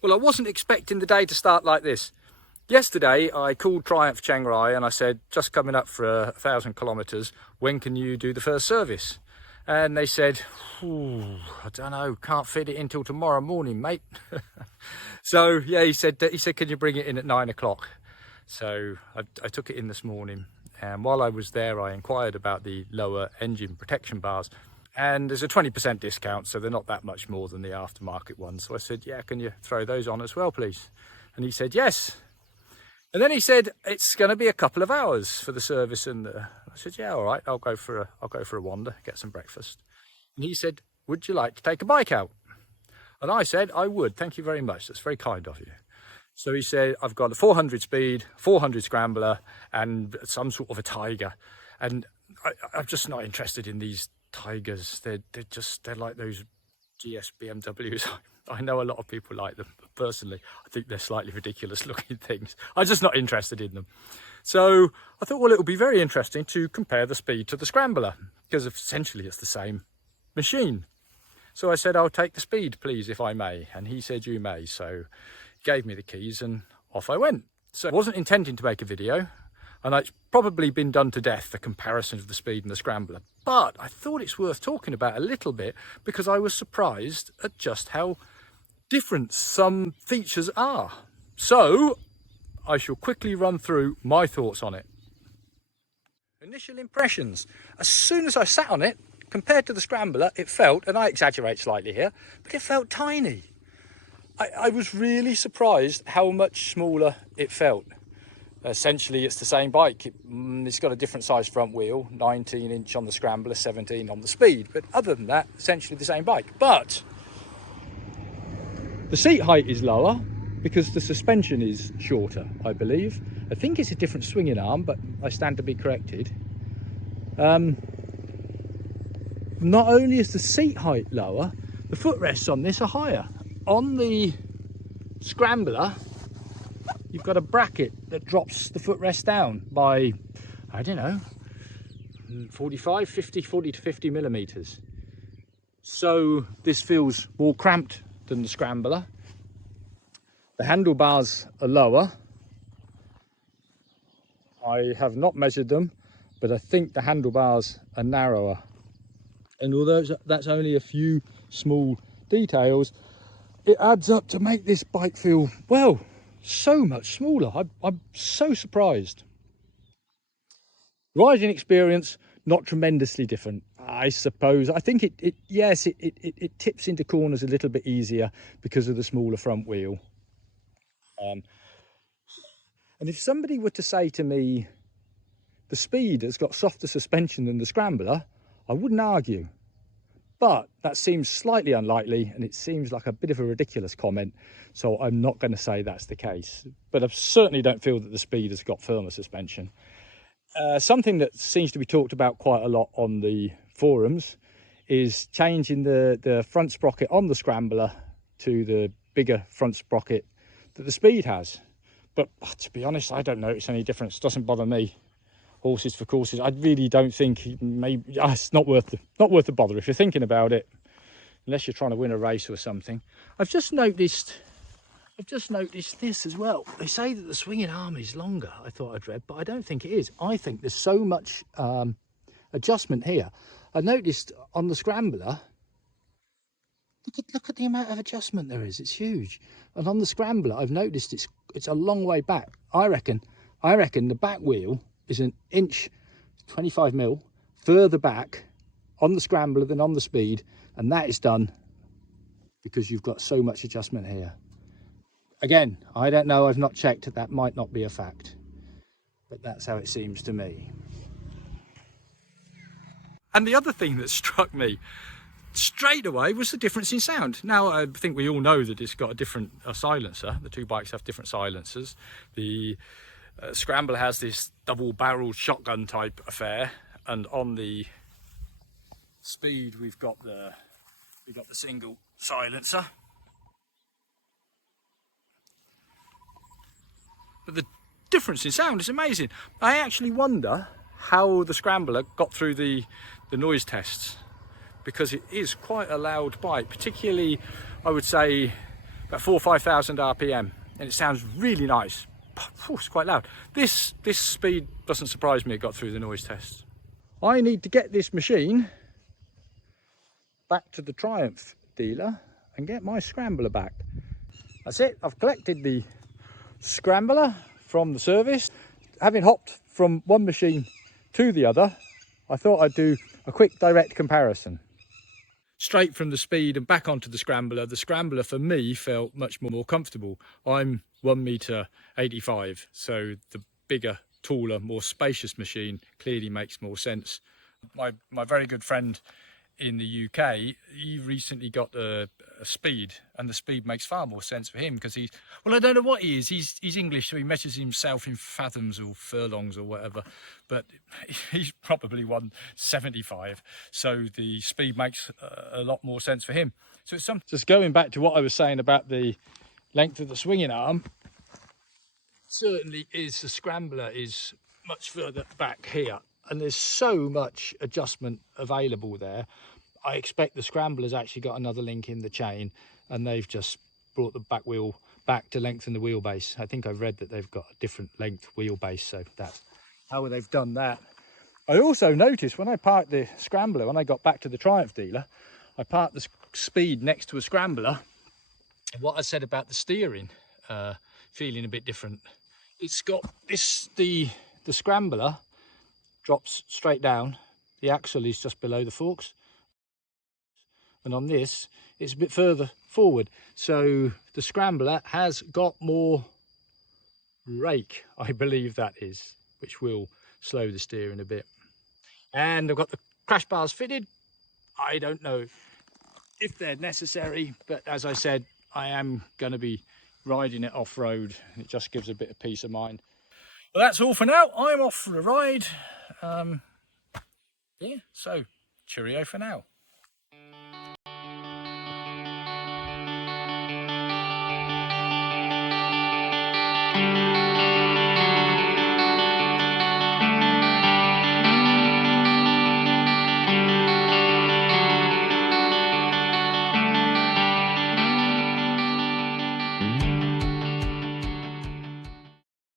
Well, I wasn't expecting the day to start like this. Yesterday, I called Triumph Chiang Rai and I said, just coming up for 1,000 kilometres, when can you do the first service? And they said, I don't know, can't fit it in till tomorrow morning, mate. So yeah, he said, can you bring it in at 9 o'clock? So I took it in this morning. And while I was there, I inquired about the lower engine protection bars. And there's a 20% discount, so they're not that much more than the aftermarket ones. So I said, yeah, can you throw those on as well, please? And he said, yes. And then he said, it's going to be a couple of hours for the service. And I said, yeah, all right, I'll go for a wander, get some breakfast. And he said, would you like to take a bike out? And I said, I would, thank you very much. That's very kind of you. So he said, I've got a 400 speed, 400 Scrambler, and some sort of a Tiger. And I'm just not interested in these Tigers. They're like those GS BMWs. I know a lot of people like them, but personally I think they're slightly ridiculous looking things. I'm just not interested in them. So I thought, well, it would be very interesting to compare the speed to the Scrambler, because essentially it's the same machine. So I said, I'll take the speed, please, if I may. And he said, you may. So he gave me the keys and off I went. So I wasn't intending to make a video, and it's probably been done to death, the comparison of the speed and the Scrambler. But I thought it's worth talking about a little bit, because I was surprised at just how different some features are. So I shall quickly run through my thoughts on it. Initial impressions. As soon as I sat on it, compared to the Scrambler, it felt, and I exaggerate slightly here, but it felt tiny. I was really surprised how much smaller it felt. Essentially, it's the same bike. It's got a different size front wheel, 19-inch on the Scrambler, 17 on the Speed. But other than that, essentially the same bike. But the seat height is lower because the suspension is shorter, I believe. I think it's a different swinging arm, but I stand to be corrected. Not only is the seat height lower, the footrests on this are higher. On the Scrambler, you've got a bracket that drops the footrest down by, I don't know, 40 to 50 millimeters. So this feels more cramped than the Scrambler. The handlebars are lower. I have not measured them, but I think the handlebars are narrower. And although that's only a few small details, it adds up to make this bike feel, well, so much smaller. I'm so surprised. Riding experience, not tremendously different, I suppose. I think it tips into corners a little bit easier because of the smaller front wheel. And if somebody were to say to me, the Speed has got softer suspension than the Scrambler, I wouldn't argue. But that seems slightly unlikely, and it seems like a bit of a ridiculous comment, so I'm not going to say that's the case. But I certainly don't feel that the Speed has got firmer suspension. Something that seems to be talked about quite a lot on the forums is changing the front sprocket on the Scrambler to the bigger front sprocket that the Speed has. But to be honest, I don't notice any difference. It doesn't bother me. Horses for courses, I really don't think it's not worth the bother if you're thinking about it, unless you're trying to win a race or something. I've just noticed this as well. They say that the swinging arm is longer, I thought I'd read, but I don't think it is. I think there's so much adjustment here. I noticed on the Scrambler, look at the amount of adjustment there is. It's huge. And on the Scrambler, I've noticed it's a long way back. I reckon the back wheel is an inch 25 mil further back on the Scrambler than on the Speed, and that is done because you've got so much adjustment here. Again, I don't know, I've not checked, that might not be a fact, but that's how it seems to me. And the other thing that struck me straight away was the difference in sound. Now, I think we all know that it's got a different silencer. The two bikes have different silencers. The Scrambler has this double-barreled shotgun type affair, and on the Speed we've got the single silencer. But the difference in sound is amazing. I actually wonder how the Scrambler got through the noise tests, because it is quite a loud bike, particularly I would say about 4,000 or 5,000 RPM, and it sounds really nice. It's quite loud. This speed doesn't surprise me. It got through the noise test. I need to get this machine back to the Triumph dealer and get my Scrambler back. That's it. I've collected the Scrambler from the service. Having hopped from one machine to the other, I thought I'd do a quick direct comparison. Straight from the Speed and back onto the Scrambler for me felt much more comfortable. I'm 1.85 m, so the bigger, taller, more spacious machine clearly makes more sense. My very good friend in the UK, he recently got a Speed, and the Speed makes far more sense for him because he's, well, I don't know what he is. He's English, so he measures himself in fathoms or furlongs or whatever, but he's probably 175, so the Speed makes a lot more sense for him. So it's something. Just going back to what I was saying about the length of the swinging arm, certainly is the Scrambler is much further back here, and there's so much adjustment available there. I expect the Scrambler's actually got another link in the chain, and they've just brought the back wheel back to lengthen the wheelbase. I think I've read that they've got a different length wheelbase, so that's how they've done that. I also noticed when I parked the Scrambler, when I got back to the Triumph dealer, I parked the Speed next to a Scrambler, and what I said about the steering feeling a bit different. It's got this, the Scrambler drops straight down, the axle is just below the forks, and on this it's a bit further forward, so the Scrambler has got more rake, I believe that is, which will slow the steering a bit. And I've got the crash bars fitted. I don't know if they're necessary, but as I said, I am going to be riding it off-road. It just gives a bit of peace of mind. Well, that's all for now. I'm off for a ride. Yeah, so cheerio for now.